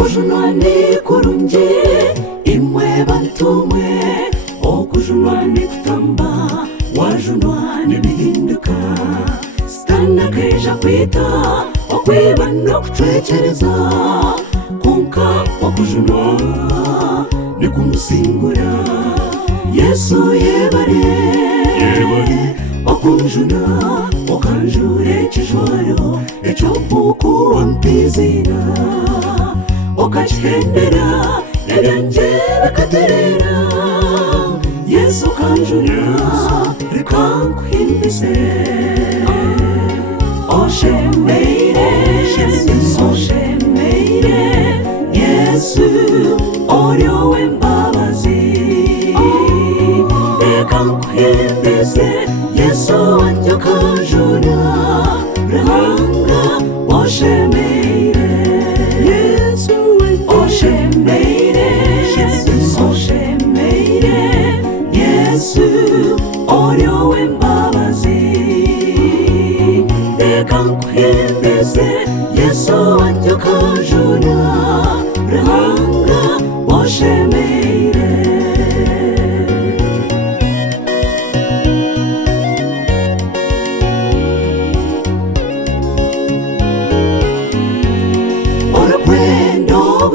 okujunwa ni kurungi imwe bantumwe okujunwa ni kutamba wajunwa nibihinduka sitana keja kwita okwiba no kucwekereza konka okujunwa ni kumusingura Yesu yebare okunjuna okanjure ekijwaro ekyokuku wampizina okakihendera ebyanje bikaterera Yesu kanjuna rikankuhimbise oshemeire oshemeire Yesu oryowe mbabazi rekankuhimbise Yesu wanje kanjuna rihanga oshemeire Yesu oshemeire oshemeire Yesu oryowe mbabazi rekankuhimbise Yesu wanje kanjuna rihanga oshemeire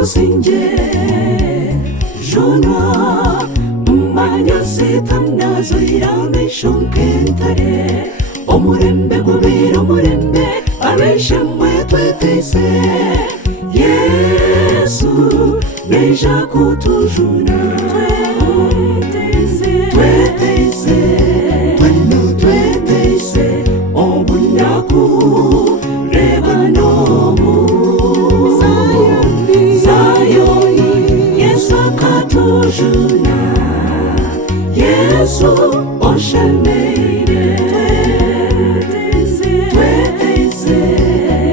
Sinje Jonwa Manya sitana zoirame shonkentare Omurembe gubira omurembe Areshe mwetwetese Yesu Neja kutujuna Twetese Twenu twetese Obunyaku Reba nomu Yesu oshemeire twetese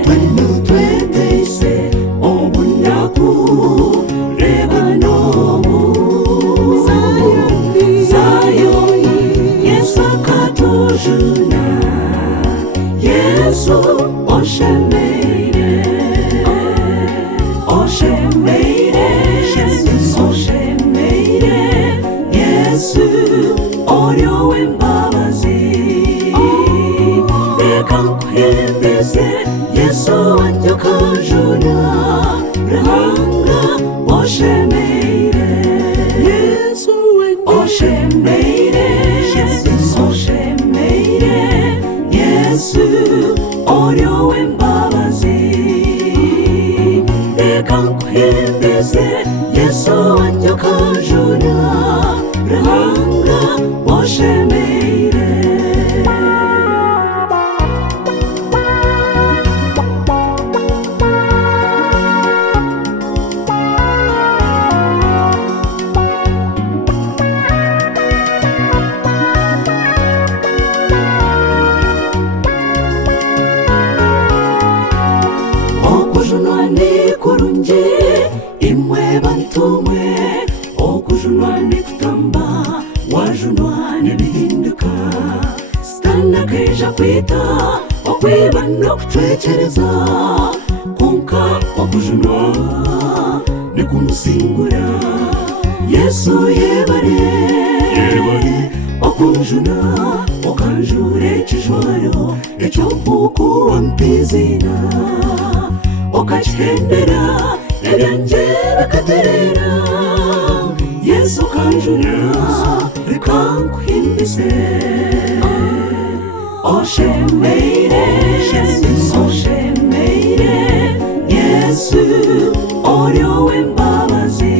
twenu twetese obunyaku reba nomu Zayoni Yesu akatujuna Yesu oshemeire oshemeire Yesu oryowe mbabazi rekankuhimbise Yesu wanje kanjuna rihanga oshemeire Yesu oshemeire oshemeire Yesu oryowe mbabazi rekankuhimbise Yesu wanje kanjuna rihanga oshemeire okujunwa ni kurungi imwe bantumwe okujunwa ni kutamba wajunwa nibihinduka sitana keja kwita okwiba no kucwekereza konka okujunwa ni kumusingura Yesu yebare okunjuna okanjure ekijwaro ekyokuku wampizina okakihendera ebyanje bikaterera Yesu kanjuna rikankuhimbise oshemeire oshemeire Yesu oryowe mbabazi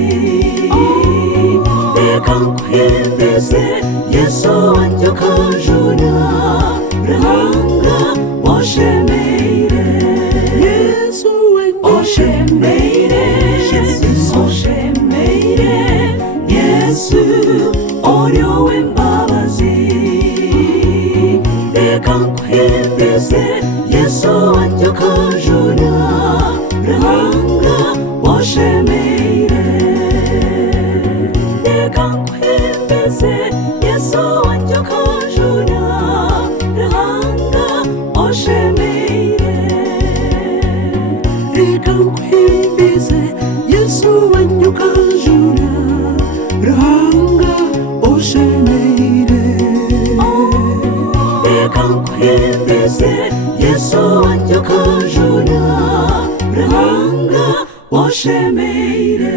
rekankuhimbise Yesu wanje kanjuna rihanga oshemeire Yesu oshemeire oshemeire Yesu oryowe mbabazi rekankuhimbise Yesu wanje kanjuna rihanga oshemeire rekankuhimbise Yesu wanje kanjuna rihanga oshemeire rekankuhimbise Yesu wanjye ukajura Ruhanga ushemeire Reka nkuhimbize Yesu wanjye ukajura Ruhanga ushemeire